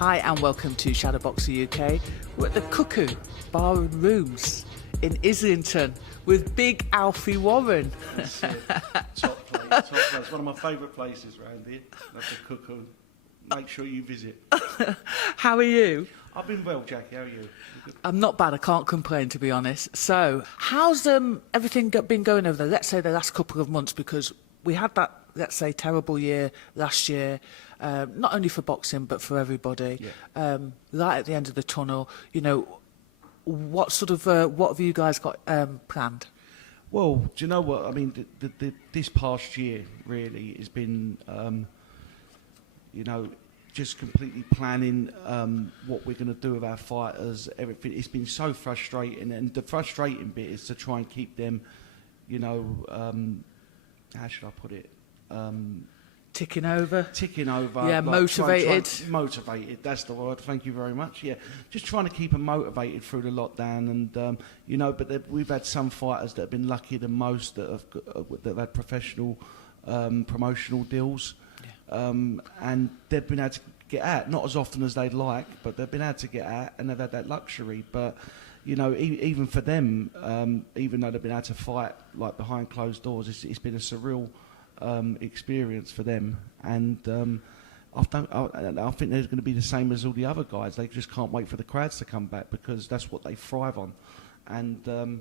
Hi and welcome to Shadowboxruk UK. We're at the Cuckoo Bar and Rooms in Islington with big Alfie Warren. Top place. One of my favourite places around here. That's the Cuckoo. Make sure you visit. How are you? I've been well, Jackie. How are you? I'm not bad, I can't complain to be honest. So, how's everything been going over there, let's say the last couple of months, because we had that, let's say, terrible year last year, not only for boxing but for everybody. Yeah. Light at the end of the tunnel, you know, what have you guys got planned? Well, do you know what? I mean, this past year really has been, you know, just completely planning what we're going to do with our fighters, everything. It's been so frustrating, and the frustrating bit is to try and keep them, you know, how should I put it? Ticking over. Yeah, like motivated. Motivated, that's the word. Thank you very much. Yeah, just trying to keep them motivated through the lockdown, and you know, but we've had some fighters that have been luckier than most that have had professional promotional deals. And they've been able to get out, not as often as they'd like, but they've been able to get out and they've had that luxury. But, you know, even for them, even though they've been able to fight like behind closed doors, it's been a surreal experience for them. And I think they're going to be the same as all the other guys. They just can't wait for the crowds to come back because that's what they thrive on. And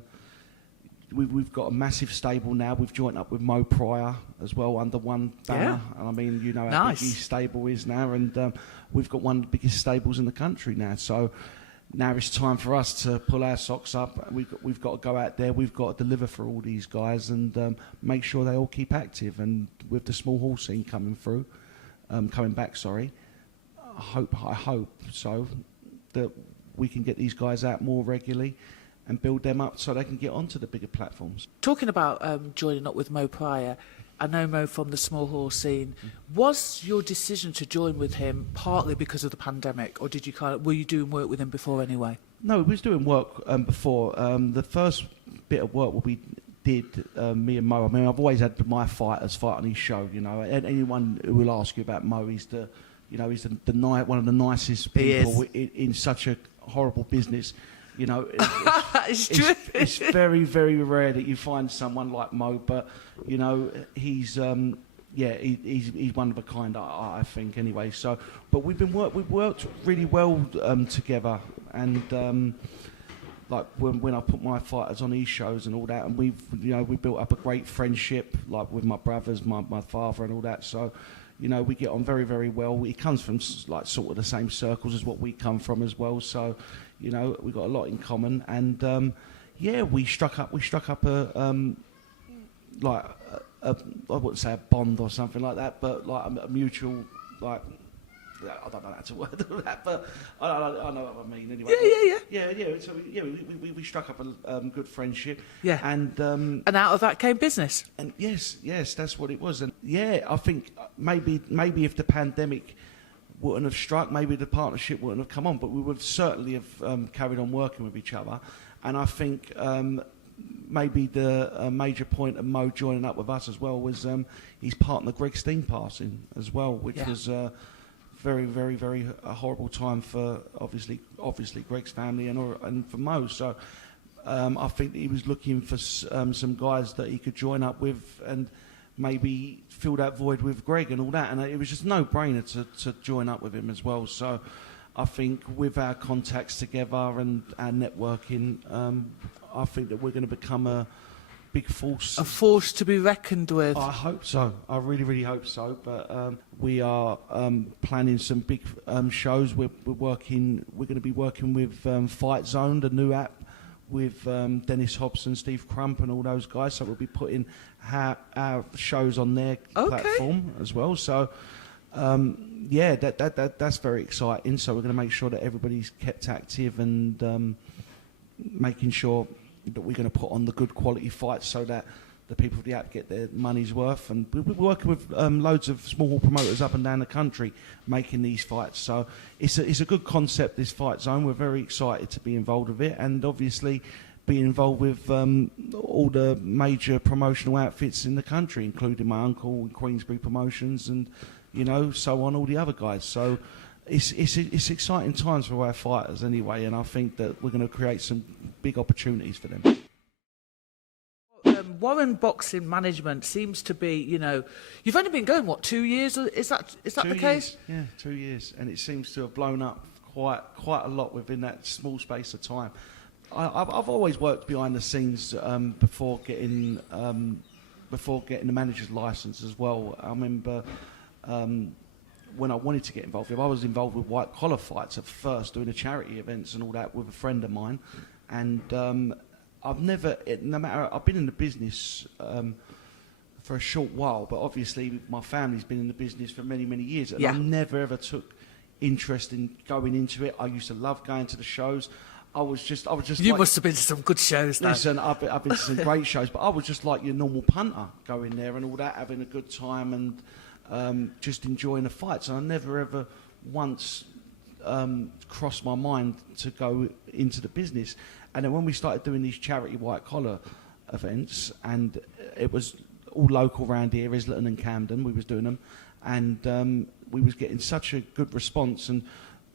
we've got a massive stable now. We've joined up with Mo Pryor as well under one banner. Yeah. And I mean, you know how big his stable is now, and we've got one of the biggest stables in the country now. So now it's time for us to pull our socks up. We've got to go out there. We've got to deliver for all these guys and make sure they all keep active. And with the small hall scene coming back, I hope so that we can get these guys out more regularly and build them up so they can get onto the bigger platforms. Talking about joining up with Mo Pryor, I know Mo from the small hall scene. Was your decision to join with him partly because of the pandemic, or were you doing work with him before anyway? No, we was doing work before. The first bit of work we did, me and Mo, I mean, I've always had my fighters fight on his show, you know. Anyone who will ask you about Mo, he's one of the nicest people in such a horrible business. You know, it's very, very rare that you find someone like Mo, but you know, he's one of a kind, I think. Anyway, so but we've worked really well together, and like when I put my fighters on these shows and all that, and we built up a great friendship, like with my brothers, my father, and all that. So, you know, we get on very, very well. He comes from like sort of the same circles as what we come from as well. So, you know, we've got a lot in common, and we struck up a I wouldn't say a bond or something like that, but like a mutual, like, I don't know how to word that, but I know what I mean anyway. Yeah. So we struck up a good friendship. Yeah. And out of that came business. And yes, that's what it was. And yeah, I think maybe if the pandemic wouldn't have struck, maybe the partnership wouldn't have come on, but we would certainly have carried on working with each other. And I think maybe the major point of Mo joining up with us as well was his partner Greg Steen passing as well, which was very, very, very a horrible time for obviously Greg's family and for Mo. So I think he was looking for some guys that he could join up with and maybe fill that void with Greg and all that, and it was just no-brainer to join up with him as well. So I think with our contacts together and our networking, I think that we're going to become a big force. A force to be reckoned with. I hope so. I really, really hope so. But we are planning some big shows. We're going to be working with Fightzone, the new app, with Dennis Hobson, Steve Crump and all those guys. So we'll be putting our shows on their platform as well. So that's very exciting. So we're going to make sure that everybody's kept active and making sure that we're going to put on the good quality fights so that the people of the app get their money's worth. And we're working with loads of small hall promoters up and down the country making these fights. So it's a good concept, this Fight Zone. We're very excited to be involved with it, and obviously being involved with all the major promotional outfits in the country, including my uncle, Queensbury Promotions, and so on, all the other guys. So it's exciting times for our fighters anyway, and I think that we're going to create some big opportunities for them. Warren Boxing Mgmt seems to be, you know, you've only been going, what, 2 years? Is that the case? Yeah, 2 years, and it seems to have blown up quite a lot within that small space of time. I've always worked behind the scenes before getting the manager's license as well. I remember when I wanted to get involved, I was involved with white collar fights at first, doing the charity events and all that with a friend of mine, and I've never, I've been in the business for a short while, but obviously my family's been in the business for many years, and I never ever took interest in going into it. I used to love going to the shows. I was just. You must have been to some good shows, though. Listen, I've been to some great shows, but I was just like your normal punter, going there and all that, having a good time and just enjoying the fights. And I never ever once crossed my mind to go into the business. And then when we started doing these charity white collar events, and it was all local around here, Islington and Camden, we was doing them, and we was getting such a good response, and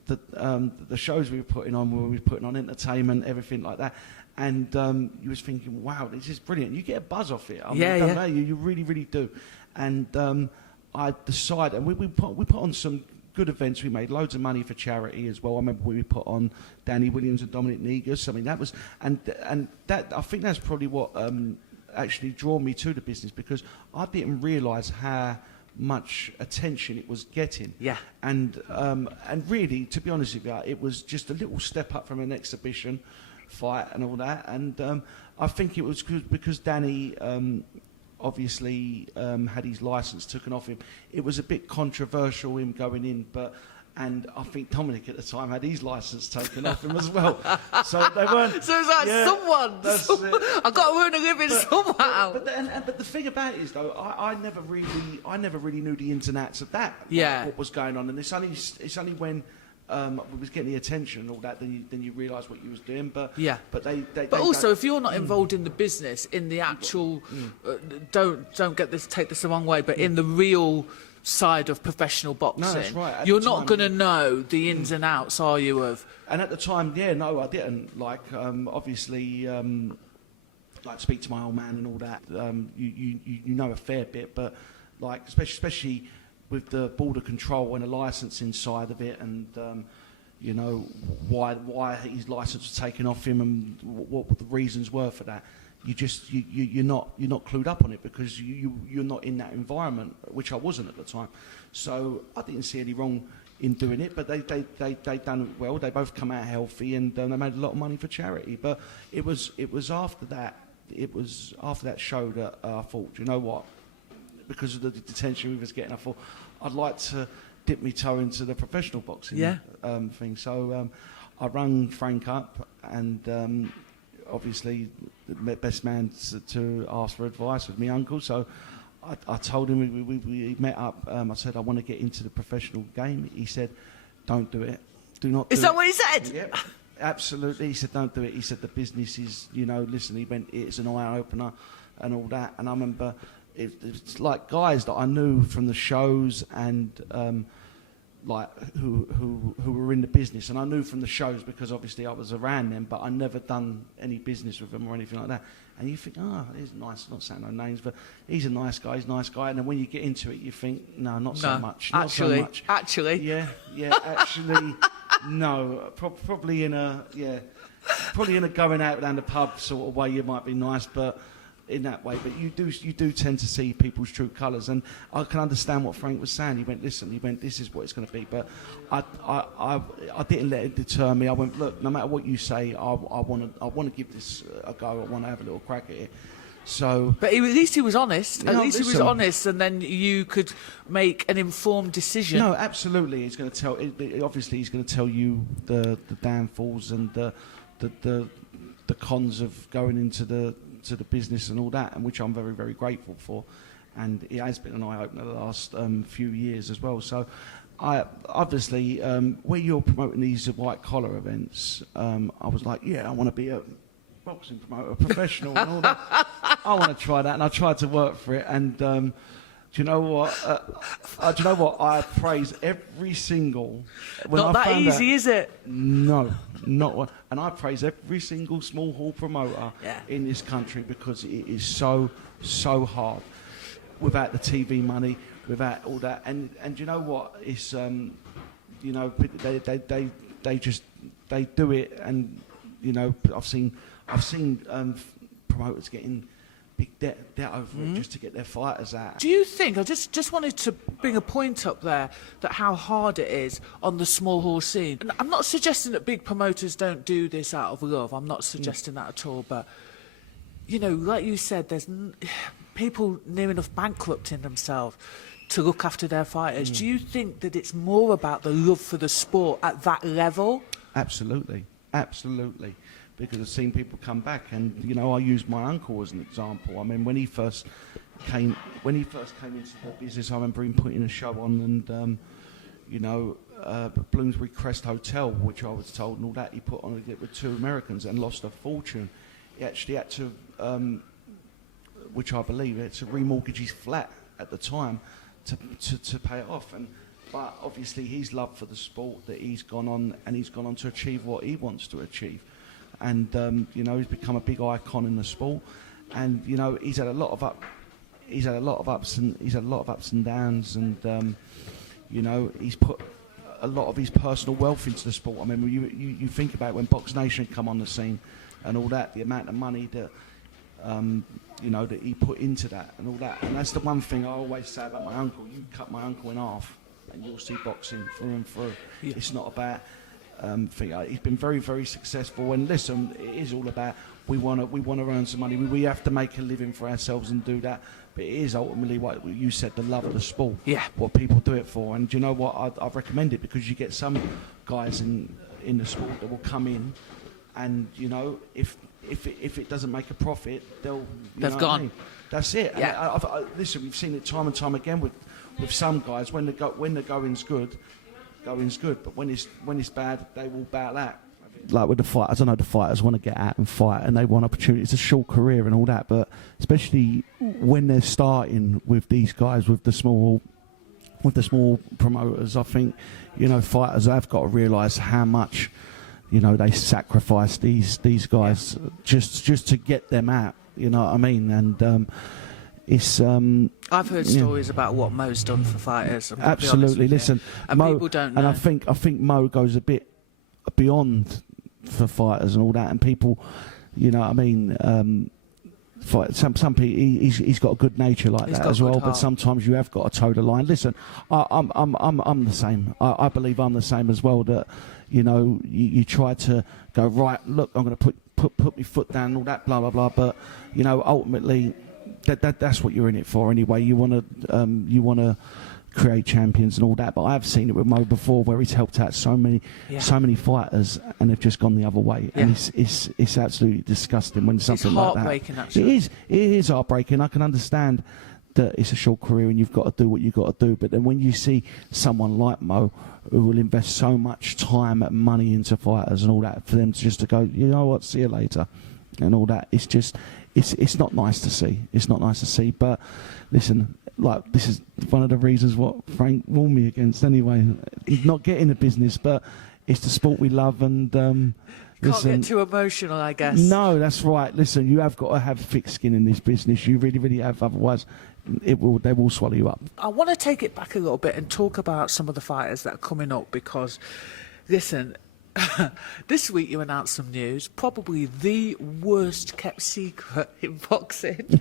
the shows we were putting on, we were putting on entertainment, everything like that, and you was thinking, wow, this is brilliant. You get a buzz off it. I mean, I don't know, you really do. And I decided, and we put on some good events. We made loads of money for charity as well. I remember we put on Danny Williams and Dominic Negus. I mean, that was, and that, I think that's probably what actually drew me to the business, because I didn't realise how much attention it was getting. Yeah. And really, to be honest with you, it was just a little step up from an exhibition fight and all that. And I think it was because Danny obviously had his licence taken off him. It was a bit controversial, him going in, and I think Dominic at the time had his licence taken off him as well. So they weren't. So it's like someone. I've got to earn a living somehow. But the thing about it is, though, I never really knew the ins and outs of that. Yeah. What was going on, and it's only when we was getting the attention and all that, then you realise what you was doing. But yeah. But they also, if you're not involved in the business, in the actual, don't get this, take this the wrong way, but in the real side of professional boxing, no, that's right. You're not going to know the ins and outs, are you? And at the time, no, I didn't. Like, obviously, like speak to my old man and all that. You know a fair bit, but like especially with the border control and the licensing side of it, and you know why his license was taken off him and what the reasons were for that. You're not clued up on it, because you're not in that environment, which I wasn't at the time. So I didn't see any wrong in doing it, but they done it well. They both come out healthy, and they made a lot of money for charity. But it was after that show that I thought, you know what, because of the attention we was getting, I thought I'd like to dip my toe into the professional boxing thing. So I rang Frank up, and obviously the best man to ask for advice was my uncle. So I told him, we met up. I said, I want to get into the professional game. He said, don't do it. Do not do it. Is that what he said? Yep, absolutely. He said, don't do it. He said, the business is, listen, he went, it's an eye-opener and all that. And I remember it's like guys that I knew from the shows, and like who were in the business, and I knew from the shows because obviously I was around them, but I never done any business with them or anything like that. And you think, he's nice, not saying no names, but he's a nice guy, and then when you get into it, you think, no, not so much. Actually, yeah, actually, no, probably in a going out down the pub sort of way, you might be nice, but in that way, but you do tend to see people's true colours, and I can understand what Frank was saying. He went, this is what it's going to be, but I didn't let it deter me. I went, look, no matter what you say, I want to give this a go. I want to have a little crack at it. So, but at least he was honest. At least he was honest, and then you could make an informed decision. No, absolutely. He's going to tell. Obviously, he's going to tell you the downfalls and the cons of going into the business and all that, and which I'm very, very grateful for, and it has been an eye-opener the last few years as well. So I obviously, where you're promoting these white-collar events, I was like, I want to be a boxing promoter, professional and all that. I want to try that, and I tried to work for it, and Do you know what? Do you know what? I praise every single. Not that easy, is it? No, not one. And I praise every single small hall promoter Yeah. in this country because it is so hard without the TV money, without all that. And you know what? It's you know, they do it, and you know, I've seen promoters getting big debt over it just to get their fighters out. Do you think, I just wanted to bring a point up there, that how hard it is on the small hall scene. And I'm not suggesting that big promoters don't do this out of love. I'm not suggesting that at all. But, you know, like you said, there's people near enough bankrupting themselves to look after their fighters. Do you think that it's more about the love for the sport at that level? Absolutely. Because I've seen people come back, and you know, I use my uncle as an example. I mean, when he first came into the business, I remember him putting a show on, and you know, Bloomsbury Crest Hotel, which I was told, and all that, he put on it with two Americans and lost a fortune. He actually had to, which I believe, had to remortgage his flat at the time to pay it off. But obviously, his love for the sport that he's gone on to achieve what he wants to achieve. And you know, he's become a big icon in the sport, and you know, he's had a lot of ups and downs, and you know, he's put a lot of his personal wealth into the sport. I mean, you think about when Box Nation come on the scene and all that, the amount of money that you know, that he put into that and all that. And that's the one thing I always say about my uncle: you cut my uncle in half, and you'll see boxing through and through. Yeah. It's not about he's been very successful, and listen, it is all about we want to earn some money. We have to make a living for ourselves and do that, but it is ultimately what you said, the love of the sport. Yeah, what people do it for. And you know what, I recommend it, because you get some guys in the sport that will come in, and you know, if it doesn't make a profit, they've gone. I mean? That's it. Yeah. And listen, we've seen it time and time again with some guys, when the going's good, but when it's bad, they will bow out. Like with the fighters, I know the fighters want to get out and fight, and they want opportunity. It's a short career and all that, but especially when they're starting with these guys, with the small promoters, I think, you know, fighters have got to realise how much, you know, they sacrifice these guys just to get them out. You know what I mean? And it's I've heard stories about what Mo's done for fighters. Absolutely. Listen, and Mo, people don't know. And I think Mo goes a bit beyond for fighters and all that, and people, you know what I mean, some people, he's got a good nature like that as well, but sometimes you have got to toe the line. Listen, I'm the same. I believe I'm the same as well, that, you know, you try to go, right, look, I'm going to put my foot down and all that, blah blah blah, but you know, ultimately that's what you're in it for anyway. You want to create champions and all that. But I've seen it with Mo before, where he's helped out so many fighters, and they've just gone the other way. Yeah. And it's absolutely disgusting when something like that. It's heartbreaking, actually. It is heartbreaking. I can understand that it's a short career and you've got to do what you've got to do. But then when you see someone like Mo, who will invest so much time and money into fighters and all that, for them to go, you know what, see you later, and all that, it's just, it's not nice to see. It's not nice to see. But listen, like, this is one of the reasons what Frank warned me against anyway. Not getting a business, but it's the sport we love, and can't get too emotional, I guess. No, that's right. Listen, you have got to have thick skin in this business. You really, really have. Otherwise, they will swallow you up. I want to take it back a little bit and talk about some of the fighters that are coming up, because, listen, this week you announced some news, probably the worst kept secret in boxing.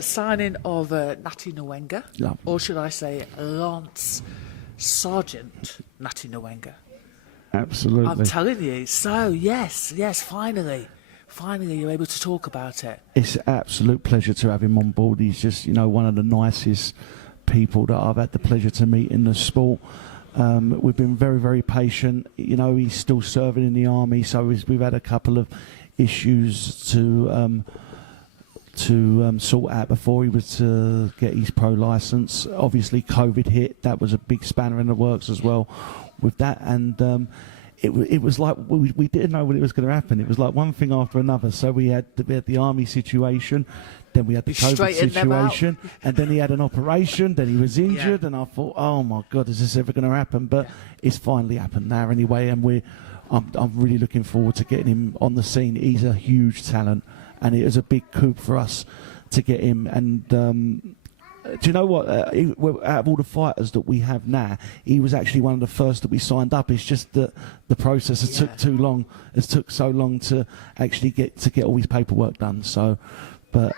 Signing of Natty Nwenga, or should I say Lance Sergeant Natty Nwenga. Absolutely. I'm telling you. So, yes, finally you're able to talk about it. It's an absolute pleasure to have him on board. He's just, you know, one of the nicest people that I've had the pleasure to meet in the sport. We've been very, very patient. You know, he's still serving in the army, so we've had a couple of issues to sort out before he was to get his pro license. Obviously, COVID hit. That was a big spanner in the works as well with that. And it was like we didn't know when it was going to happen. It was like one thing after another. So we had the army situation, then we had the COVID situation, and then he had an operation, then he was injured, and I thought, oh my God, is this ever going to happen? But it's finally happened now anyway, and I'm really looking forward to getting him on the scene. He's a huge talent, and it was a big coup for us to get him. And do you know what? Out of all the fighters that we have now, he was actually one of the first that we signed up. It's just that the process has took too long. It took so long to actually get all his paperwork done. So, but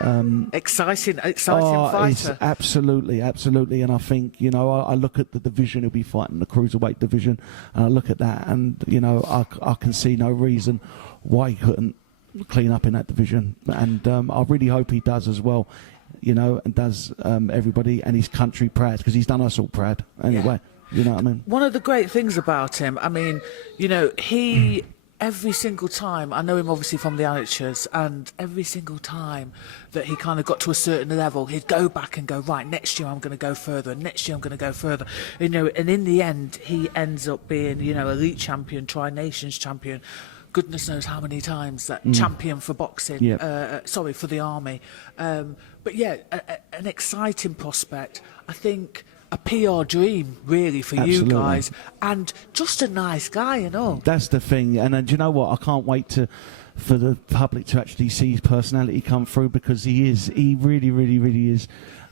exciting fighter. It's absolutely. And I think, you know, I look at the division he'll be fighting, the cruiserweight division, and I look at that, and you know, I can see no reason why he couldn't clean up in that division, and I really hope he does as well. You know, and does everybody and his country proud, because he's done us all proud anyway. You know what I mean? One of the great things about him, I mean, you know, he every single time, I know him obviously from the amateurs, and every single time that he kind of got to a certain level, he'd go back and go, right, next year I'm going to go further, and next year I'm going to go further. You know, and in the end, he ends up being, you know, elite champion, Tri-Nations champion. Goodness knows how many times that champion for boxing, for the army. But yeah, an exciting prospect. I think a PR dream, really, for you guys. And just a nice guy, you know. That's the thing. And do you know what? I can't wait for the public to actually see his personality come through, because he really, really, really is.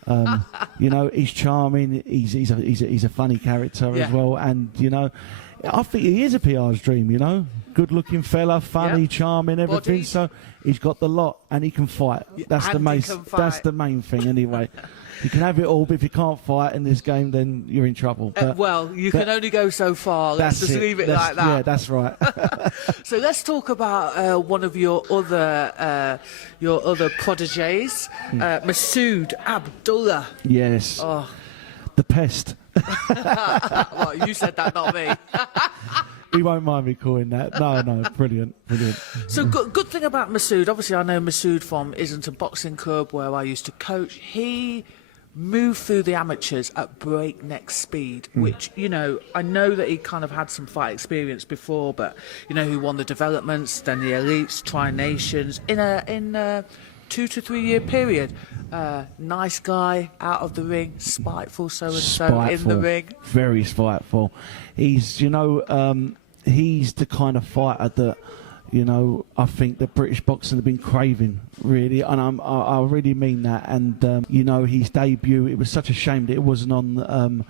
You know, he's charming. He's a funny character as well. And, you know, I think he is a PR's dream, you know. Good-looking fella, funny, charming, everything. Bodied. So he's got the lot, and he can fight. That's the main thing, anyway. You can have it all, but if you can't fight in this game, then you're in trouble. Well, you can only go so far. Let's just leave it like that. Yeah, that's right. So let's talk about one of your other prodigies, Masood Abdullah. Yes. Oh. The pest. Well, you said that, not me. He won't mind me calling that. No, brilliant. So good thing about Masood, obviously I know Masood from Islington Boxing Club, where I used to coach. He moved through the amateurs at breakneck speed, which, you know, I know that he kind of had some fight experience before, but, you know, he won the developments, then the elites, Tri-Nations, in a 2 to 3 year period. Nice guy, out of the ring, spiteful in the ring. Very spiteful. He's, you know, he's the kind of fighter that, you know, I think the British boxing have been craving, really, and I really mean that. And you know, his debut, it was such a shame that it wasn't on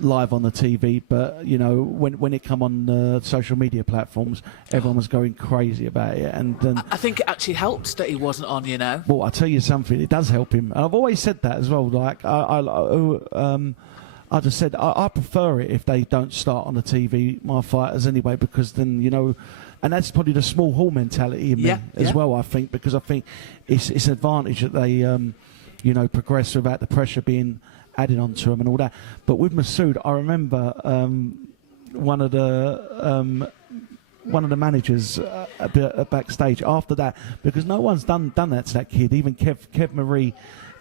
live on the TV, but you know, when it come on social media platforms, everyone was going crazy about it. And I think it actually helped that he wasn't on, you know. Well, I'll tell you something, it does help him, and I've always said that as well. Like I just said I prefer it if they don't start on the TV, my fighters anyway, because then, you know, and that's probably the small hall mentality in me as well, I think, because I think it's an advantage that they you know, progress without the pressure being added onto them and all that. But with Masood, I remember one of the managers backstage after that, because no one's done that to that kid. Even Kev Marie,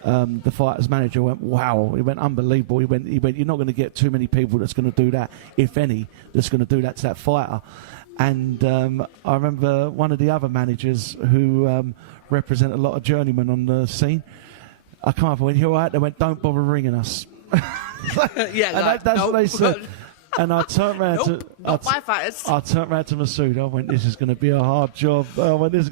the fighter's manager, went, wow. He went, unbelievable. He went, you're not going to get too many people that's going to do that, if any, that's going to do that to that fighter. And I remember one of the other managers who represent a lot of journeymen on the scene, I come up and went, you're right. They went, don't bother ringing us. Yeah, that's what they said. And I turned around I turned around to Masood. I went, this is going to be a hard job. To match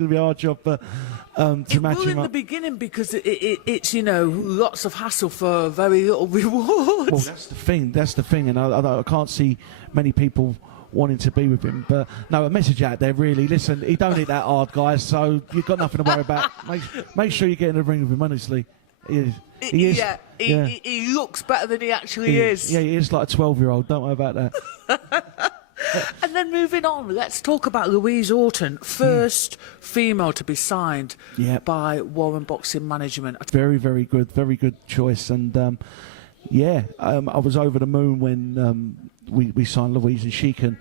him up. In the beginning, because it's, you know, lots of hassle for very little reward. Well, that's the thing. And I can't see many people wanting to be with him. But no, a message out there, really. Listen, he don't hit that hard, guys, so you've got nothing to worry about. Make sure you get in the ring with him, honestly. He is. He looks better than he actually is. Yeah, he is like a 12-year-old. Don't worry about that. And then moving on, let's talk about Louise Orton, first female to be signed by Warren Boxing Mgmt. Very, very good choice. And I was over the moon when we signed Louise, and she can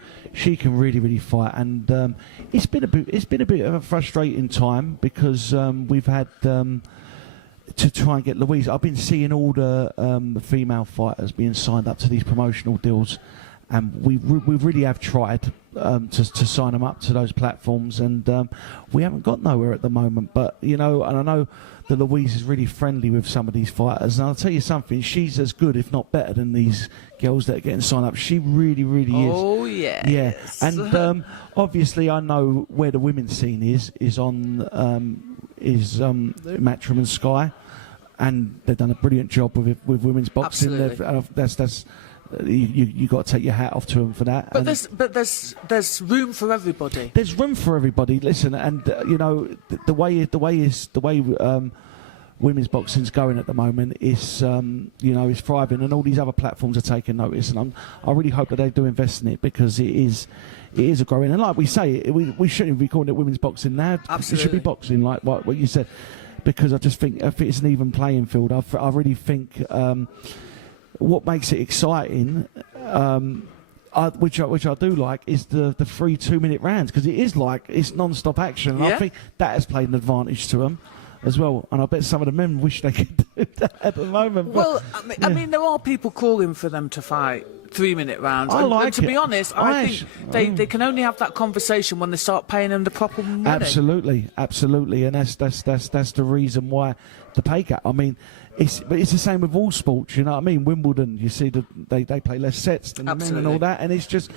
really, really fight. And it's been a bit of a frustrating time, because we've had to try and get Louise. I've been seeing all the female fighters being signed up to these promotional deals, and we really have tried to sign them up to those platforms, and we haven't got nowhere at the moment. But and I know that Louise is really friendly with some of these fighters, and I'll tell you something, she's as good, if not better, than these girls that are getting signed up. She really is. Oh yeah. Yeah, and obviously I know where the women's scene is on Matchroom and Sky, and they've done a brilliant job with women's boxing. Absolutely. That's you got to take your hat off to them for that. But there's room for everybody. There's room for everybody. Listen, and the way women's boxing's going at the moment is is thriving, and all these other platforms are taking notice. And I really hope that they do invest in it, because it is a growing. And like we say, we shouldn't be calling it women's boxing now. Absolutely. It should be boxing, like what you said, because I just think if it's an even playing field, I really think. What makes it exciting, which I do like, is the 3 2-minute rounds, because it's non-stop action, and I think that has played an advantage to them as well. And I bet some of the men wish they could do that at the moment. Well, I mean, there are people calling for them to fight 3-minute rounds. And to be honest, I think they can only have that conversation when they start paying them the proper money. Absolutely, and that's the reason why the pay gap. I mean. It's the same with all sports, you know what I mean? Wimbledon, you see they play less sets than the men and all that, and it's just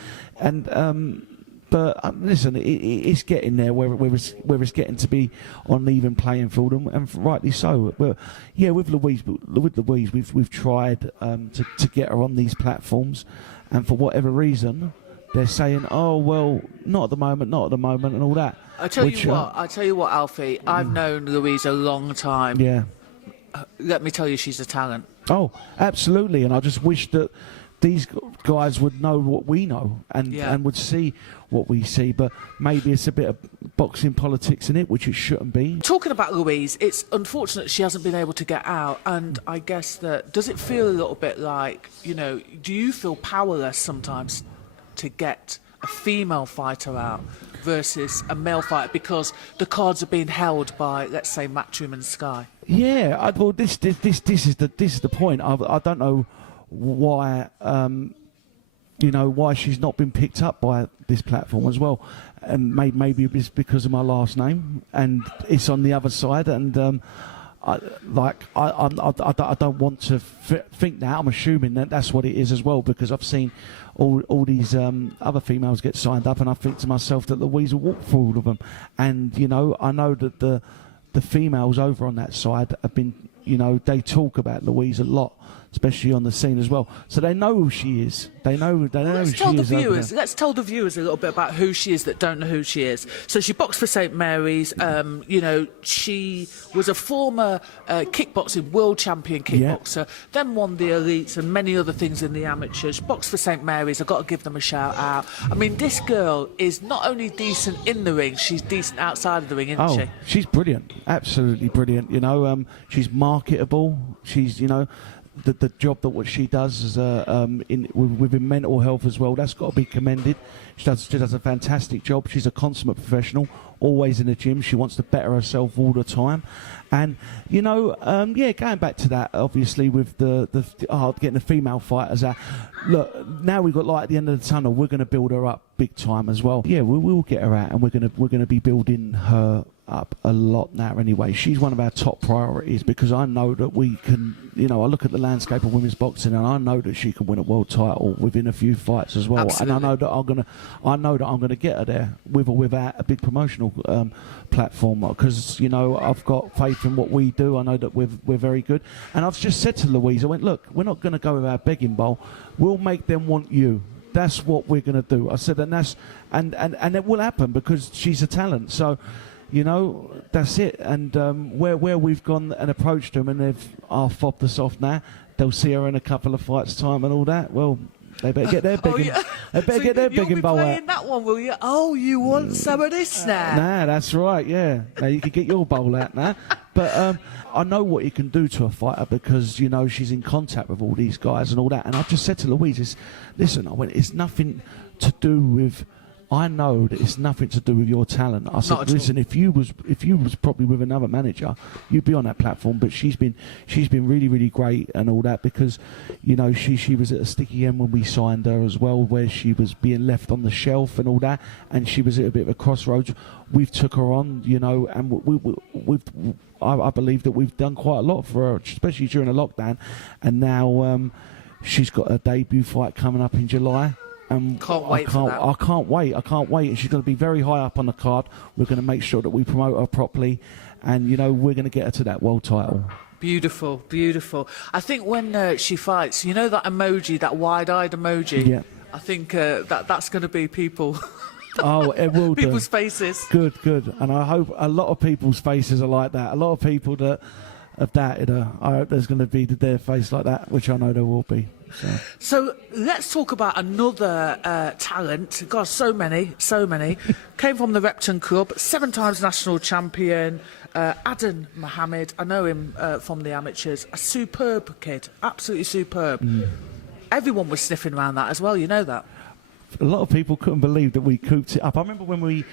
but listen, it's getting there where it's getting to be on an even playing field, and rightly so. But yeah, with Louise, we've tried to get her on these platforms, and for whatever reason, they're saying, oh well, not at the moment, and all that. I tell you what, Alfie, I've known Louise a long time. Yeah. Let me tell you, she's a talent. Oh, absolutely, and I just wish that these guys would know what we know and would see what we see, but maybe it's a bit of boxing politics in it, which it shouldn't be. Talking about Louise, it's unfortunate she hasn't been able to get out, and I guess does it feel a little bit like, do you feel powerless sometimes to get a female fighter out versus a male fighter, because the cards are being held by, let's say, Matchroom and Sky? Yeah, well, this is the point. I don't know why why she's not been picked up by this platform as well, and maybe it's because of my last name, and it's on the other side, and I don't want to think that. I'm assuming that that's what it is as well, because I've seen all these other females get signed up, and I think to myself that Louise will walk through all of them, and I know that the females over on that side have been, they talk about Louise a lot, especially on the scene as well. So they know who she is. They know who she is. Let's tell the viewers a little bit about who she is that don't know who she is. So she boxed for St Mary's. She was a former kickboxing world champion kickboxer, then won the elites and many other things in the amateurs. Boxed for St Mary's. I've got to give them a shout out. I mean, this girl is not only decent in the ring, she's decent outside of the ring, isn't she? She's brilliant. Absolutely brilliant. She's marketable. She's, the job that what she does is within mental health as well, that's got to be commended. She does a fantastic job. She's a consummate professional, always in the gym. She wants to better herself all the time, and going back to that, obviously with getting the female fighters out. Look, now we've got light at the end of the tunnel. We're going to build her up big time as well. Yeah, we will get her out, and we're going to be building her up a lot now anyway. She's one of our top priorities, because I know that we can, I look at the landscape of women's boxing, and I know that she can win a world title within a few fights as well. Absolutely. And I know that I'm gonna get her there with or without a big promotional platform, because I've got faith in what we do. I know that we're very good, and I've just said to Louise, I went, look, we're not going to go with our begging bowl. We'll make them want you. That's what we're going to do. I said, and it will happen, because she's a talent. So, that's it. And where we've gone and approached them, and they've fobbed us off now, they'll see her in a couple of fights' time and all that. Well, they better get their begging. They better get their begging bowl out. You'll be playing that one, will you? Oh, you want some of this now? Nah, that's right. Yeah, now you can get your bowl out now. But I know what you can do to a fighter, because she's in contact with all these guys and all that. And I just said to Louise, listen, it's nothing to do with I know that it's nothing to do with your talent. I said, listen, if you was probably with another manager, you'd be on that platform. But she's been really, really great and all that, because, you know, she was at a sticky end when we signed her as well, where she was being left on the shelf and all that, and she was at a bit of a crossroads. We've took her on, you know, and I believe that we've done quite a lot for her, especially during the lockdown, and now she's got a debut fight coming up in July. Can't wait for that. I can't wait. And she's going to be very high up on the card. We're going to make sure that we promote her properly, and, you know, we're going to get her to that world title. Beautiful, beautiful. I think when she fights, you know that emoji, that wide-eyed emoji? Yeah. I think that's going to be people. Oh, it will do. People's faces. Good. And I hope a lot of people's faces are like that. A lot of people that have doubted her, I hope there's going to be their face like that, which I know there will be. So let's talk about another talent. God, so many. Came from the Repton Club, 7 times national champion, Adan Mohammed. I know him from the amateurs. A superb kid, absolutely superb. Everyone was sniffing around that as well, you know that. A lot of people couldn't believe that we cooped it up. I remember when we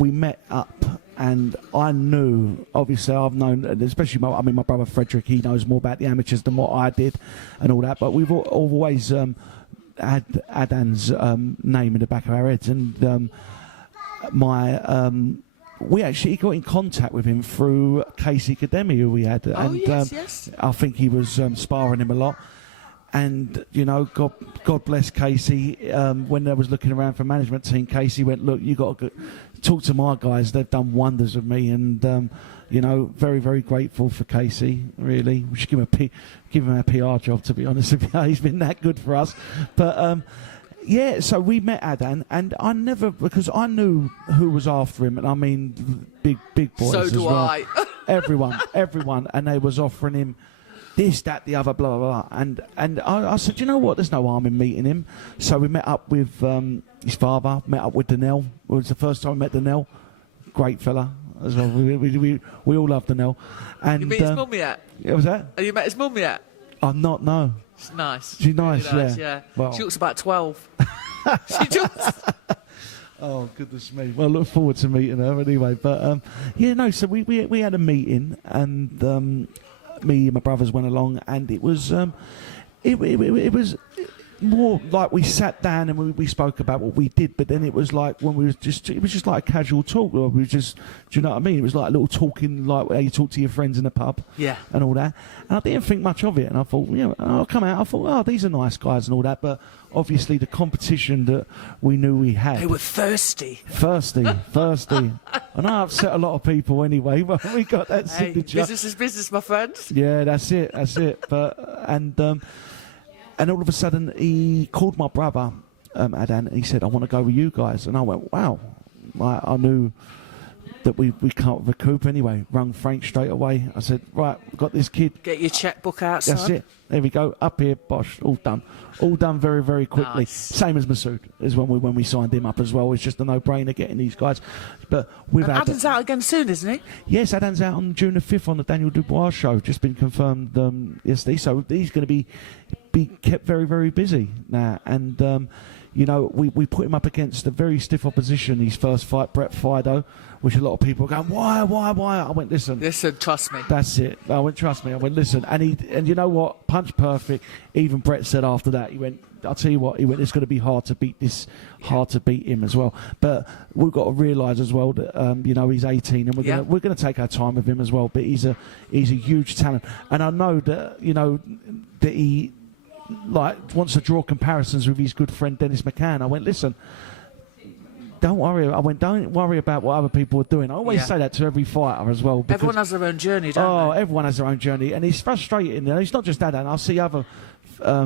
met up, and I knew, obviously I've known, especially my brother Frederick, he knows more about the amateurs than what I did and all that, but we've always had Adan's name in the back of our heads, and we actually got in contact with him through Casey Academy, who we had, yes. I think he was sparring him a lot. And, you know, God bless Casey. When I was looking around for management team, Casey went, look, you got to talk to my guys. They've done wonders with me. And, you know, very, very grateful for Casey, really. We should give him a PR job, to be honest with you. He's been that good for us. But, yeah, so we met Adan, and I never, because I knew who was after him. And I mean, big boys so as do well. I. Everyone. And they was offering him this, that, the other, blah, blah, blah. And I said, you know what, there's no harm in meeting him. So we met up with his father, met up with Donnell. It was the first time we met Donnell. Great fella as well. We all love Donnell. And, you met his mum yet? What was that? Have you met his mum yet? I'm not, no. She's nice. She's nice, really nice, yeah. yeah. Well. She looks about 12. She does. Oh, goodness me. Well, I look forward to meeting her anyway. But, yeah, no, so we had a meeting, and me and my brothers went along, and it was it was more like we sat down and we spoke about what we did, but then it was like when it was just like a casual talk. We were just, do you know what I mean? It was like a little talking, like how you talk to your friends in the pub, yeah, and all that. And I didn't think much of it, and I thought, you know, I'll come out. I thought, oh, these are nice guys and all that, but obviously the competition that we knew we had, they were thirsty. And I upset a lot of people anyway, but we got that signature. Business is business, my friend. Yeah, that's it. But and all of a sudden he called my brother Adan, and he said, I want to go with you guys. And I went, wow. I knew that we can't recoup anyway. Rung Frank straight away. I said, right, we've got this kid. Get your checkbook out, son. That's it. There we go. Up here, bosh. All done. All done very, very quickly. Nice. Same as Masood is when we signed him up as well. It's just a no-brainer getting these guys. But we've had Adan's out again soon, isn't he? Yes, Adan's out on June the 5th on the Daniel Dubois show. Just been confirmed yesterday. So he's going to be kept very, very busy now. And, you know, we put him up against a very stiff opposition, his first fight, Brett Fido, which a lot of people are going, why? I went, listen. Listen, trust me. That's it. I went, trust me. I went, listen. And you know what? Punch perfect. Even Brett said after that, he went, I'll tell you what, he went, it's going to be hard to beat him as well. But we've got to realise as well that, you know, he's 18 and we're going to take our time with him as well. But he's a huge talent. And I know that, you know, that he wants to draw comparisons with his good friend Dennis McCann. I went, listen, don't worry about what other people are doing. I always say that to every fighter as well. Everyone has their own journey, don't they? Everyone has their own journey, and it's frustrating. You know, it's not just that. And I see other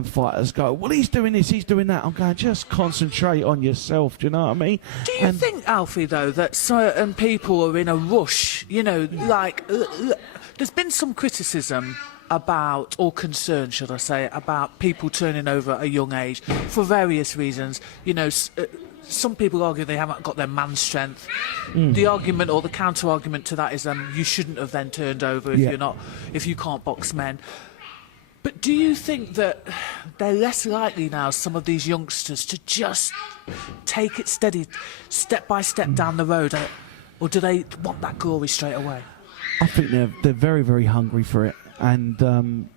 fighters go, well, he's doing this, he's doing that. I'm going, just concentrate on yourself. Do you know what I mean? Do you think, Alfie, though, that certain people are in a rush? You know, like there's been some criticism about, or concern, should I say, about people turning over at a young age for various reasons. You know, some people argue they haven't got their man strength. The argument or the counter argument to that is you shouldn't have then turned over if you can't box men. But do you think that they're less likely now, some of these youngsters, to just take it steady, step by step down the road, or do they want that glory straight away? I think they're very, very hungry for it, and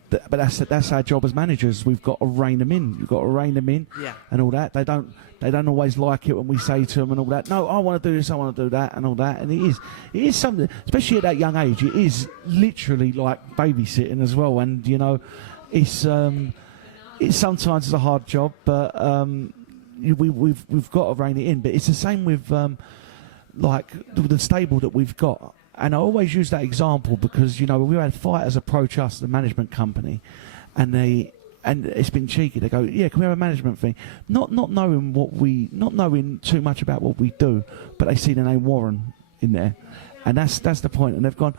but that's our job as managers. We've got to rein them in. You've got to rein them in, and all that. They don't always like it when we say to them and all that. No, I want to do this, I want to do that, and all that. And it is something, especially at that young age. It is literally like babysitting as well. And you know, it's sometimes it's a hard job, but we've got to rein it in. But it's the same with like the stable that we've got. And I always use that example because, you know, we had fighters approach us, the management company, and it's been cheeky. They go, yeah, can we have a management thing? Not knowing too much about what we do, but they see the name Warren in there, and that's the point. And they've gone,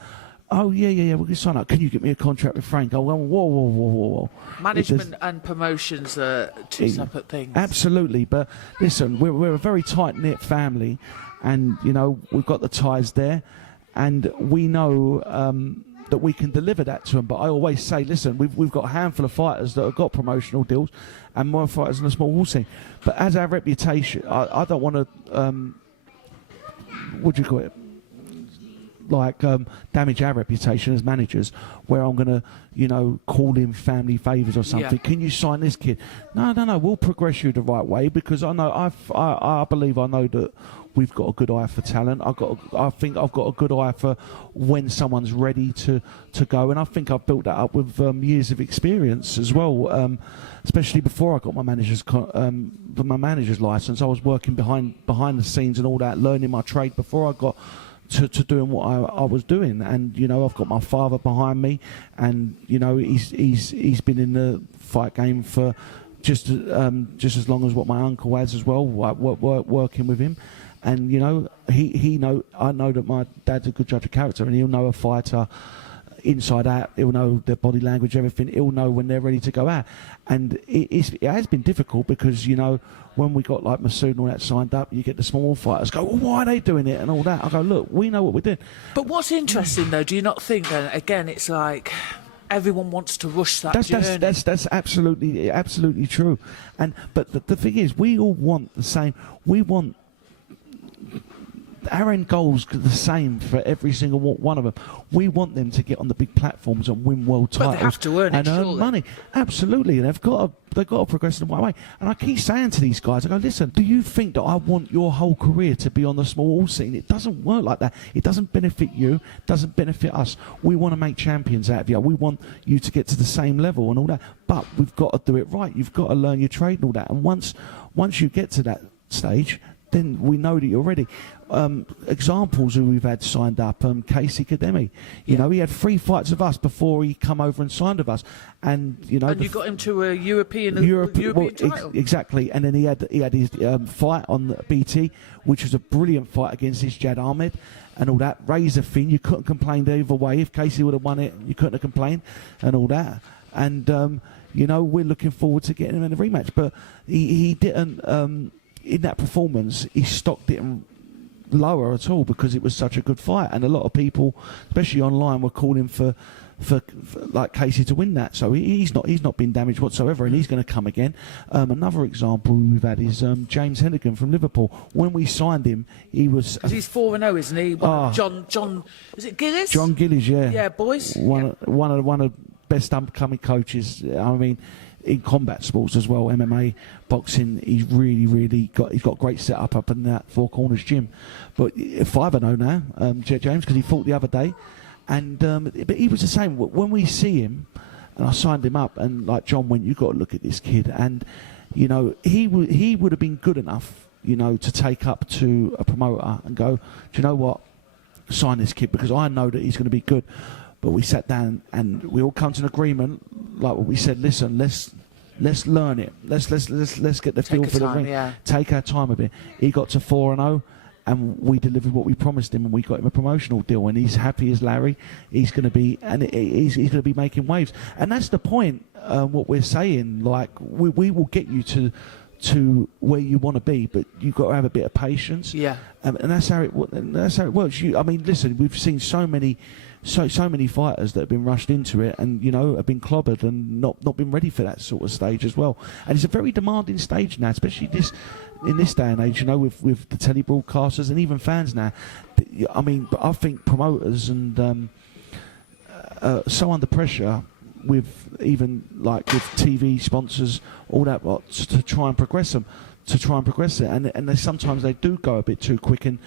oh yeah, we can sign up. Can you get me a contract with Frank? Oh, whoa. Management and promotions are two separate things. Absolutely, but listen, we're a very tight knit family, and you know we've got the ties there. And we know that we can deliver that to them. But I always say, listen, we've got a handful of fighters that have got promotional deals and more fighters in the small hall scene. But as our reputation, I don't want to, what do you call it? Like damage our reputation as managers, where I'm going to, you know, call in family favours or something. Yeah. Can you sign this kid? No. We'll progress you the right way because I know I believe I know that we've got a good eye for talent. I think I've got a good eye for when someone's ready to go, and I think I've built that up with years of experience as well. Especially before I got my manager's license, I was working behind the scenes and all that, learning my trade before I got to doing what I was doing. And you know, I've got my father behind me, and you know, he's been in the fight game for just as long as what my uncle has as well, working with him. And you know, I know that my dad's a good judge of character, and he'll know a fighter inside out. He'll know their body language, everything. He'll know when they're ready to go out. And it has been difficult because, you know, when we got like Masood and all that signed up, you get the small fighters go, well, why are they doing it and all that? I go, look, we know what we're doing. But what's interesting though, do you not think then again it's like everyone wants to rush that journey? That's absolutely true. But the thing is, we all want the same. We want our end goals the same for every single one of them. We want them to get on the big platforms and win world titles. But they have to earn it, and earn surely. Money. Absolutely, and they've got to progress in the right way. And I keep saying to these guys, I go, listen, do you think that I want your whole career to be on the small scene? It doesn't work like that. It doesn't benefit you. It doesn't benefit us. We want to make champions out of you. We want you to get to the same level and all that. But we've got to do it right. You've got to learn your trade and all that. And once you get to that stage, then we know that you're ready. Examples who we've had signed up, Casey Kademi. You know, he had 3 fights with us before he come over and signed with us. And, you know... And you got him to a European title. Exactly. And then he had his fight on the BT, which was a brilliant fight against this Jad Ahmed and all that. Razor thin. You couldn't complain either way. If Casey would have won it, you couldn't have complained and all that. And, you know, we're looking forward to getting him in a rematch. But he didn't... in that performance, he stock didn't lower at all because it was such a good fight, and a lot of people, especially online, were calling for like Casey to win that. So he's not been damaged whatsoever, and he's going to come again. Another example we've had is James Hennigan from Liverpool. When we signed him, he was... He's 4-0, isn't he? John, is it Gillis? John Gillis, yeah. Yeah, boys. One of the best upcoming coaches. I mean, in combat sports as well, MMA, boxing, he's got great setup up in that Four Corners gym. But 5-0 now, James, because he fought the other day, and but he was the same. When we see him, and I signed him up, and like John went, you got to look at this kid, and you know he would have been good enough, you know, to take up to a promoter and go, do you know what, sign this kid because I know that he's going to be good. But we sat down and we all come to an agreement, like what we said. Listen, let's learn it. Let's get the feel for the ring. Yeah. Take our time a bit. He got to 4-0, and we delivered what we promised him, and we got him a promotional deal. And he's happy as Larry. He's going to be, and he's going to be making waves. And that's the point. What we're saying, like we will get you to where you want to be, but you've got to have a bit of patience. Yeah. And that's how it works. I mean, listen, we've seen so many so many fighters that have been rushed into it and, you know, have been clobbered and not been ready for that sort of stage as well. And it's a very demanding stage now, especially in this day and age, you know, with the telly broadcasters and even fans now. I mean, but I think promoters and so under pressure with even like with TV sponsors, all that lot, to try and progress them. To try and progress it, and sometimes they do go a bit too quick, and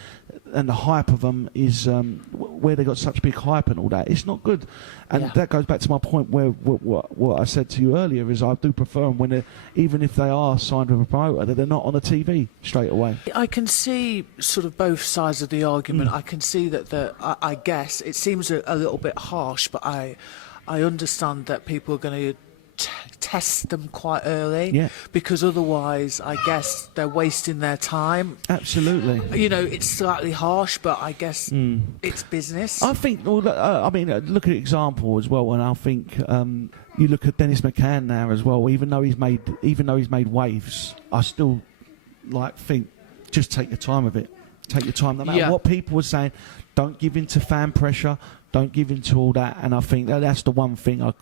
the hype of them is where they got such big hype and all that. It's not good, and that goes back to my point where what I said to you earlier is I do prefer them when even if they are signed with a promoter, that they're not on the TV straight away. I can see sort of both sides of the argument. I can see that I guess it seems a little bit harsh, but I understand that people are going to test them quite early, because otherwise I guess they're wasting their time. Absolutely. You know, it's slightly harsh, but I guess it's business. I think, I mean, look at example as well, and I think you look at Dennis McCann now as well. Even though he's made waves, I still think just take your time with it. Take your time. No matter what people were saying, don't give in to fan pressure. Don't give in to all that. And I think that's the one thing I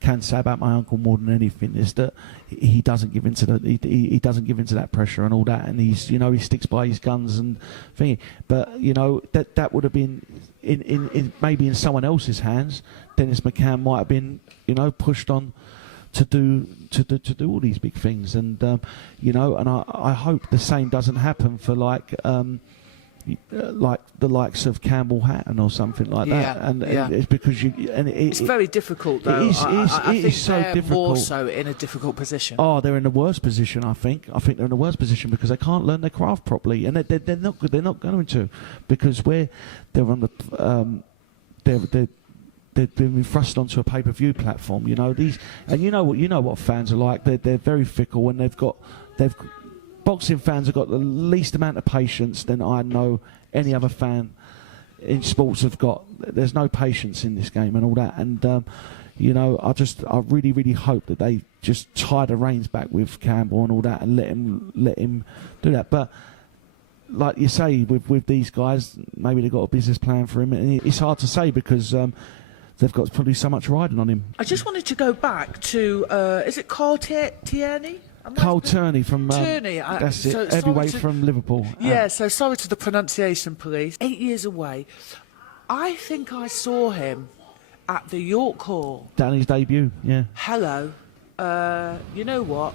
can say about my uncle more than anything, is that he doesn't give into he doesn't give into that pressure and all that, and he sticks by his guns and thingy. But you know, that would have been in maybe in someone else's hands. Dennis McCann might have been, you know, pushed on to do all these big things, and you know, and I hope the same doesn't happen for like the likes of Campbell Hatton or something like that, and it's because it's very difficult though. I think so they're difficult. more so in a difficult position. Oh, they're in the worst position. I think they're in the worst position because they can't learn their craft properly, and they're not good. They're not going to, because they're on the they've been thrust onto a pay-per-view platform. You know these, and you know what fans are like. They're very fickle, and they've boxing fans have got the least amount of patience than I know any other fan in sports have got. There's no patience in this game and all that. And, you know, I really, really hope that they just tie the reins back with Campbell and all that and let him do that. But like you say, with these guys, maybe they've got a business plan for him. And it's hard to say because they've got probably so much riding on him. I just wanted to go back to, is it Carl Tierney? Carl Turney from Turney. That's it. Heavyweight from Liverpool. Yeah. So sorry to the pronunciation police. 8 years away. I think I saw him at the York Hall. Done his debut. Yeah. Hello. You know what?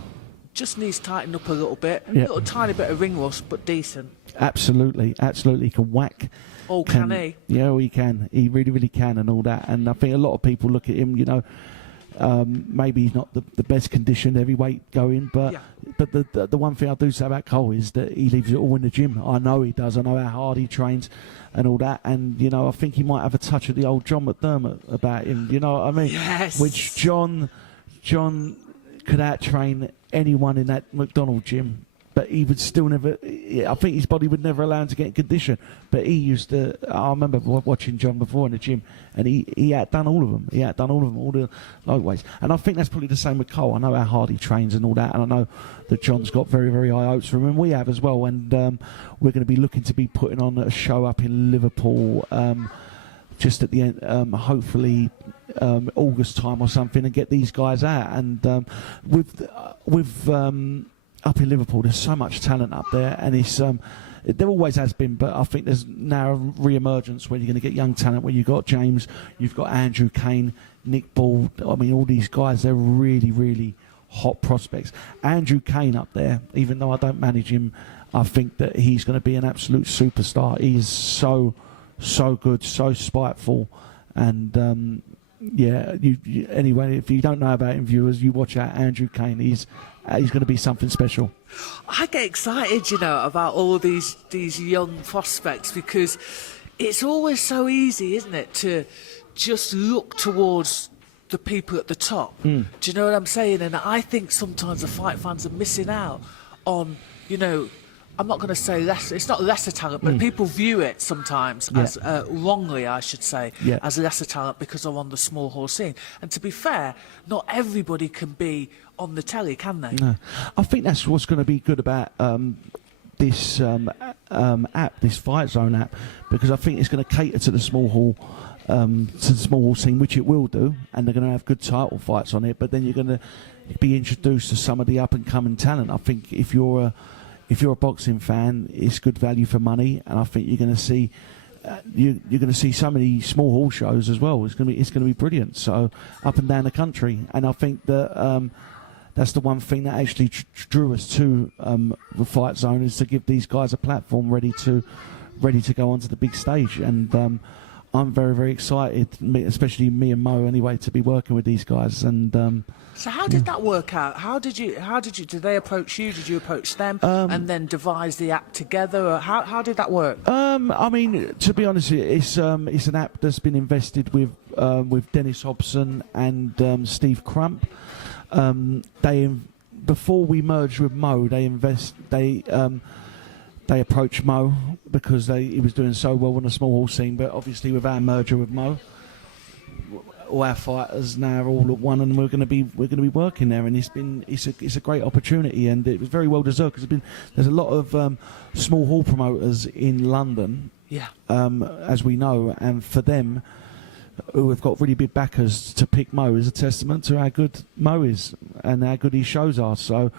Just needs tighten up a little bit. A little tiny bit of ring rust, but decent. Absolutely. He can whack. Oh, can he? Yeah, he can. He really, really can, and all that. And I think a lot of people look at him, you know. Maybe he's not the best conditioned heavyweight going, but the one thing I do say about Cole is that he leaves it all in the gym. I know he does. I know how hard he trains and all that. And you know, I think he might have a touch of the old John McDermott about him. You know what I mean? Yes. Which John could out-train anyone in that McDonald gym, but he would still never. I think his body would never allow him to get in condition. But he used to. I remember watching John before in the gym, and he outdone all of them. He outdone all of them, all the low weights. And I think that's probably the same with Cole. I know how hard he trains and all that, and I know that John's got very, very high hopes for him, and we have as well. And we're going to be looking to be putting on a show up in Liverpool. Just at the end, hopefully August time or something, and get these guys out. And with up in Liverpool, there's so much talent up there, and it's there always has been, but I think there's now a re-emergence where you're going to get young talent. Where you've got James, you've got Andrew Kane, Nick Ball. I mean, all these guys, they're really, really hot prospects. Andrew Kane up there, even though I don't manage him, I think that he's going to be an absolute superstar. He is so good, so spiteful, and anyway, if you don't know about him, viewers, you watch out Andrew Kane. He's going to be something special. I get excited, you know, about all these young prospects, because it's always so easy, isn't it, to just look towards the people at the top. Do you know what I'm saying? And I think sometimes the fight fans are missing out on, you know, I'm not going to say less. It's not lesser talent, but people view it sometimes as wrongly, I should say, as lesser talent because they're on the small hall scene. And to be fair, not everybody can be on the telly, can they? No, I think that's what's going to be good about this app, this Fightzone app, because I think it's going to cater to the small hall to the small hall scene, which it will do, and they're going to have good title fights on it. But then you're going to be introduced to some of the up and coming talent. I think if you're a boxing fan, it's good value for money, and I think you're going to see. You're going to see so many small hall shows as well. It's going to be brilliant. So up and down the country, and I think that that's the one thing that actually drew us to the Fightzone, is to give these guys a platform ready to go onto the big stage. And I'm very, very excited, especially me and Mo anyway, to be working with these guys. And so how did that work out? How did you? Did they approach you? Did you approach them, and then devise the app together? Or how did that work? I mean, to be honest, it's an app that's been invested with Dennis Hobson and Steve Crump. Before we merged with Mo, they approached Mo because he was doing so well on the small hall scene. But obviously, with our merger with Mo, all our fighters now are all at one, and we're going to be working there, and it's a great opportunity, and it was very well deserved, because there's a lot of small hall promoters in London, as we know, and for them, who have got really big backers, to pick Mo is a testament to how good Mo is and how good his shows are. So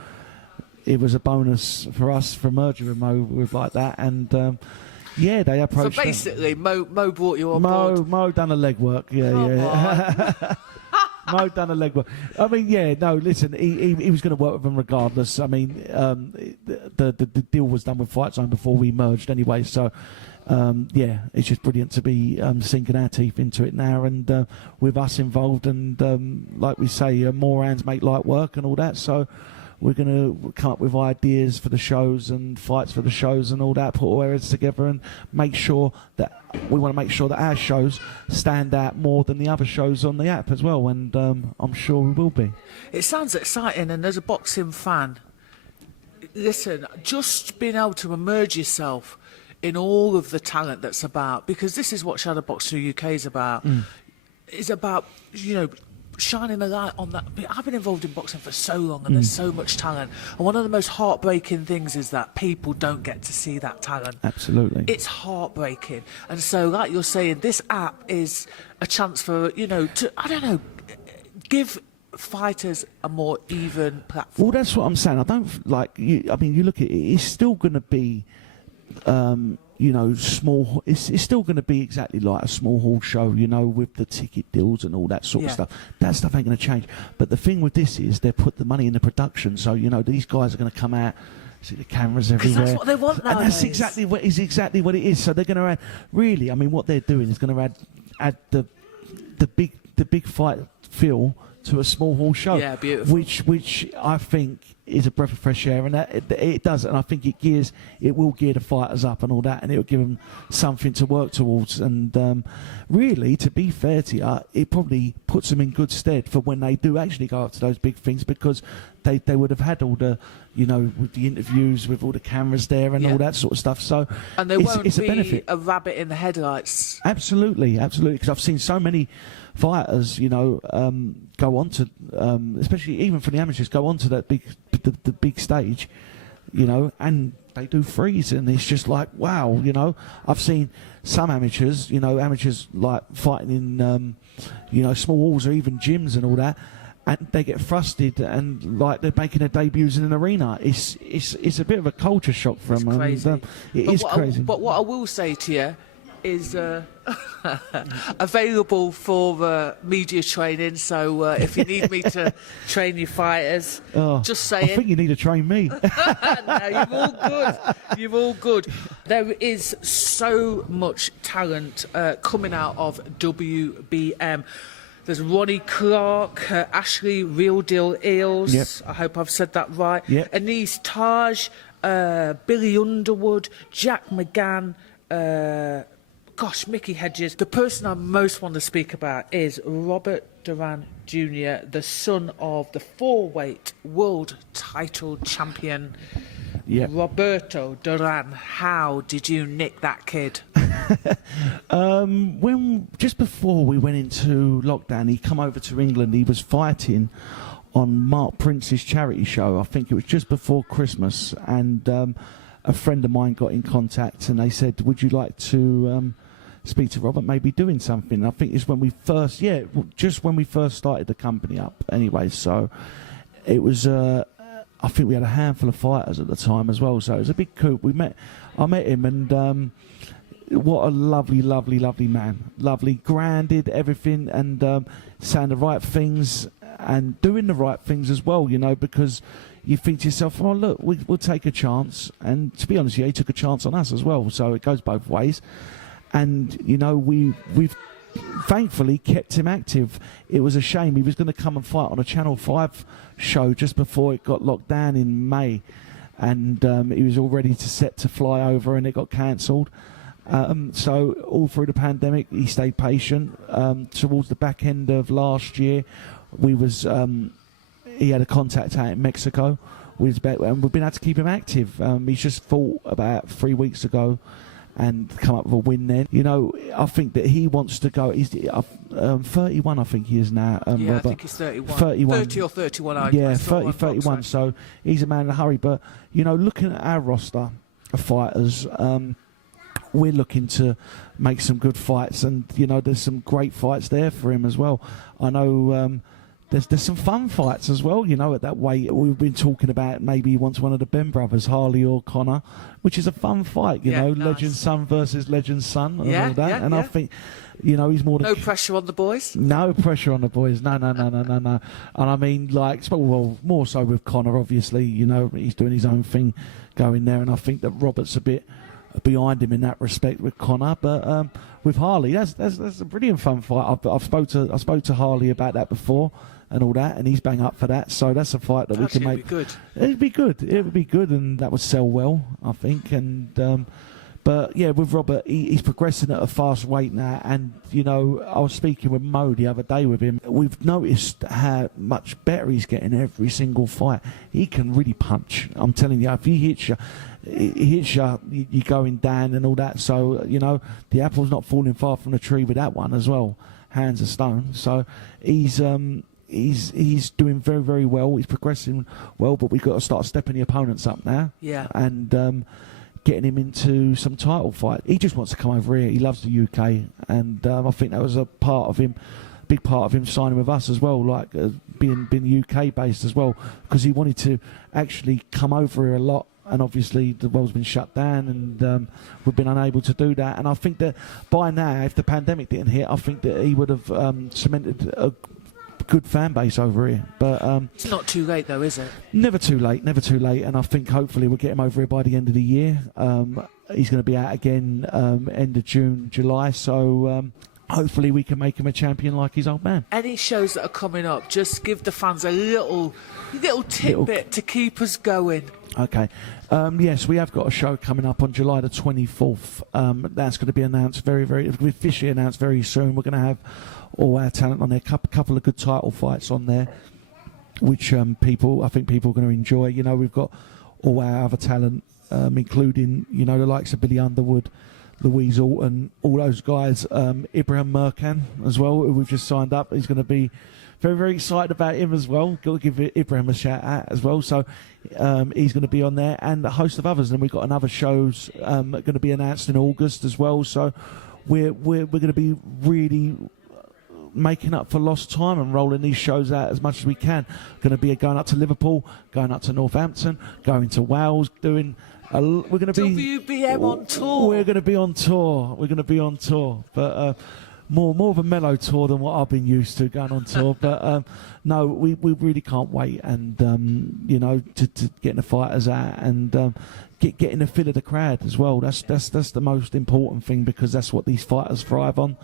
it was a bonus for us for merging with Mo with like that, and they approached. So basically, Mo brought you on board. Mo done a legwork, Mo done a legwork. I mean, listen, he was going to work with them regardless. I mean, the deal was done with Fightzone before we merged anyway, so. It's just brilliant to be sinking our teeth into it now, and with us involved, and like we say, more hands make light work and all that. So we're going to come up with ideas for the shows and fights for the shows and all that, put all our heads together and make sure that our shows stand out more than the other shows on the app as well, and I'm sure we will be. It sounds exciting, and as a boxing fan, listen, just being able to immerse yourself in all of the talent that's about, because this is what Shadowboxruk UK is about. It's about, shining a light on that. I've been involved in boxing for so long, and there's so much talent. And one of the most heartbreaking things is that people don't get to see that talent. Absolutely. It's heartbreaking. And so, like you're saying, this app is a chance for, to give fighters a more even platform. Well, that's what I'm saying. I don't like you. I mean, you look at it, it's still going to be small. It's still going to be exactly like a small hall show, with the ticket deals and all that sort of stuff. That stuff ain't going to change. But the thing with this is they put the money in the production. So these guys are going to come out, see the cameras everywhere. That's what they want nowadays. And that's exactly what it is. So they're going to add. Really, I mean, what they're doing is going to add the big fight feel to a small hall show. Yeah, beautiful. Which I think is a breath of fresh air, and that it does, and I think it will gear the fighters up and all that, and it will give them something to work towards. And really, to be fair to you, it probably puts them in good stead for when they do actually go up to those big things, because they would have had all the, with the interviews, with all the cameras there and all that sort of stuff. So and there won't it's be a benefit. A rabbit in the headlights. Absolutely, because I've seen so many fighters, go on to, especially even for the amateurs, go on to that the big stage, and they do freeze, and it's just like, wow, I've seen some amateurs, amateurs like fighting in, small halls or even gyms and all that, and they get thrusted and like they're making their debuts in an arena. It's a bit of a culture shock for them. Crazy. And, it is crazy. But what I will say to you is available for media training, so if you need me to train your fighters, just saying. I think you need to train me. No, you're all good. There is so much talent coming out of WBM. There's Ronnie Clark, Ashley Real Deal Eels, Yep. I hope I've said that right, Yep. Anise Taj, Billy Underwood, Jack McGann, Mickey Hedges. The person I most want to speak about is Robert Duran Jr., the son of the 4-weight world title champion, Roberto Duran. How did you nick that kid? When just before we went into lockdown, he come over to England. He was fighting on Mark Prince's charity show. I think it was just before Christmas, and a friend of mine got in contact and they said, "Would you like to speak to Robert, maybe doing something. I think it's when we first, just when we first started the company up anyway. So it was, I think we had a handful of fighters at the time as well. So it was a big coup. I met him, and what a lovely, lovely, lovely man. Lovely, grounded, everything, and saying the right things and doing the right things as well, you know, because you think to yourself, oh, look, we'll take a chance. And to be honest, he took a chance on us as well. So it goes both ways. And, you know, we've thankfully kept him active. It was a shame. He was going to come and fight on a Channel 5 show just before it got locked down in May. And he was all ready to fly over, and it got cancelled. So all through the pandemic, he stayed patient. Towards the back end of last year, he had a contact out in Mexico, and we've been able to keep him active. He's just fought about 3 weeks ago and come up with a win then. You know, I think that he wants to go. He's 31, I think he is now. Yeah, Robert. I think he's 31. 31. 30 or 31. Yeah, 31. So he's a man in a hurry. But, you know, looking at our roster of fighters, we're looking to make some good fights, and you know there's some great fights there for him as well. I know there's some fun fights as well, you know, at that weight. We've been talking about maybe he wants one of the Ben brothers, Harley or Connor, which is a fun fight, you know, nice. Legend son versus legend son and all that. And I think, you know, he's more... No pressure on the boys? No pressure on the boys. No. And I mean, like, well, more so with Connor, obviously, you know, he's doing his own thing going there, and I think that Robert's a bit behind him in that respect with Connor, but with Harley, that's a brilliant fun fight. I spoke to Harley about that before and all that, and he's bang up for that. So that's a fight that we can make. It'd be good. It would be good, and that would sell well, I think. And but yeah, with Robert, he's progressing at a fast rate now. And you know, I was speaking with Mo the other day with him. We've noticed how much better he's getting every single fight. He can really punch. I'm telling you, if he hits you, you're going down and all that. So you know, the apple's not falling far from the tree with that one as well. Hands of stone. So he's doing very, very well. He's progressing well, but we've got to start stepping the opponents up now. Yeah. And getting him into some title fight. He just wants to come over here. He loves the UK, and I think that was a big part of him signing with us as well, like being UK based as well, because he wanted to actually come over here a lot. And obviously the world's been shut down, and we've been unable to do that. And I think that by now, if the pandemic didn't hit, I think that he would have cemented a good fan base over here. But it's not too late though, is it? Never too late. And I think hopefully we'll get him over here by the end of the year. He's going to be out again end of June, July. So hopefully we can make him a champion like his old man. Any shows that are coming up, just give the fans a little tidbit to keep us going. Okay. Yes, we have got a show coming up on July the 24th. That's going to be announced officially announced very soon. We're going to have all our talent on there, couple of good title fights on there, which I think people are going to enjoy. You know, we've got all our other talent, including, you know, the likes of Billy Underwood, Louise Alton, all those guys, Ibrahim Merkan as well, who we've just signed up. He's going to be very, very excited about him as well. Got to give Ibrahim a shout out as well. So he's going to be on there, and a host of others. And we've got another shows going to be announced in August as well. So we're going to be really making up for lost time and rolling these shows out as much as we can. Going to be going up to Liverpool, going up to Northampton, going to Wales, doing. We're going to be WBM on tour. We're going to be on tour. But more of a mellow tour than what I've been used to going on tour. But no, we really can't wait, and you know, to getting the fighters out and getting the feel of the crowd as well. That's the most important thing, because that's what these fighters thrive on.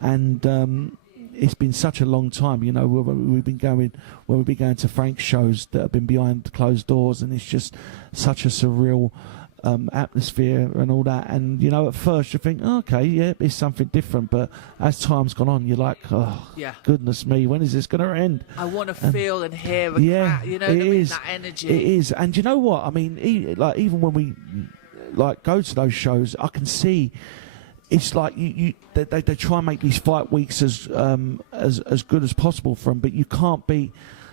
And it's been such a long time, you know. We've been going to Frank's shows that have been behind closed doors, and it's just such a surreal atmosphere and all that. And you know, at first you think, oh, okay, yeah, it's something different, but as time's gone on, you're like, oh, yeah, goodness me, when is this going to end? I want to feel and hear that, you know, that energy. It is. And you know what I mean, even when we go to those shows, I can see it's like they try and make these fight weeks as good as possible for them, but you can't beat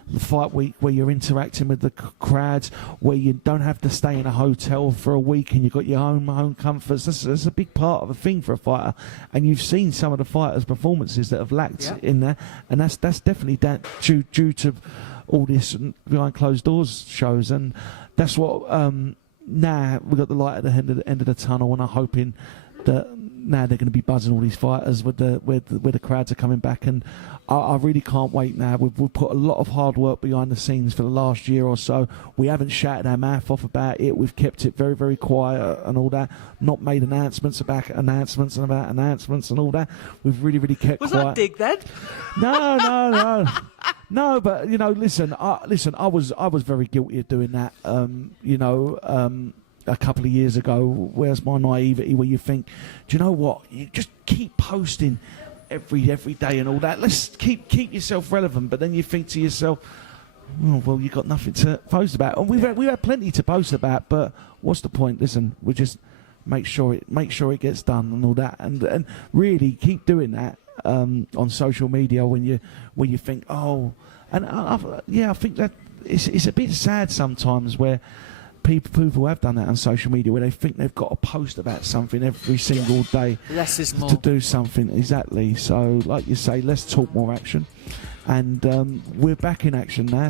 the fight week where you're interacting with the crowds, where you don't have to stay in a hotel for a week and you've got your own home comforts. That's a big part of a thing for a fighter. And you've seen some of the fighters' performances that have lacked in there, and that's definitely due to all this behind closed doors shows. And that's what now we've got the light at the end of the tunnel, and I'm hoping that now they're going to be buzzing all these fighters where the crowds are coming back. And I really can't wait now. We've put a lot of hard work behind the scenes for the last year or so. We haven't shouted our mouth off about it. We've kept it very, very quiet and all that. Not made announcements about announcements and all that. We've really, really kept quiet. Was that dig then? No. No, but you know, listen. I was very guilty of doing that. A couple of years ago. Where's my naivety? Where you think, do you know what? You just keep posting every day and all that. Let's keep yourself relevant. But then you think to yourself, oh, well, you've got nothing to post about. And we've had plenty to post about. But what's the point? Listen, we just make sure it gets done and all that. And really keep doing that on social media when you think, oh, and I think that it's a bit sad sometimes where people have done that on social media, where they think they've got to post about something every single day. Less is more. To do something, exactly. So, like you say, let's talk more action. And we're back in action now.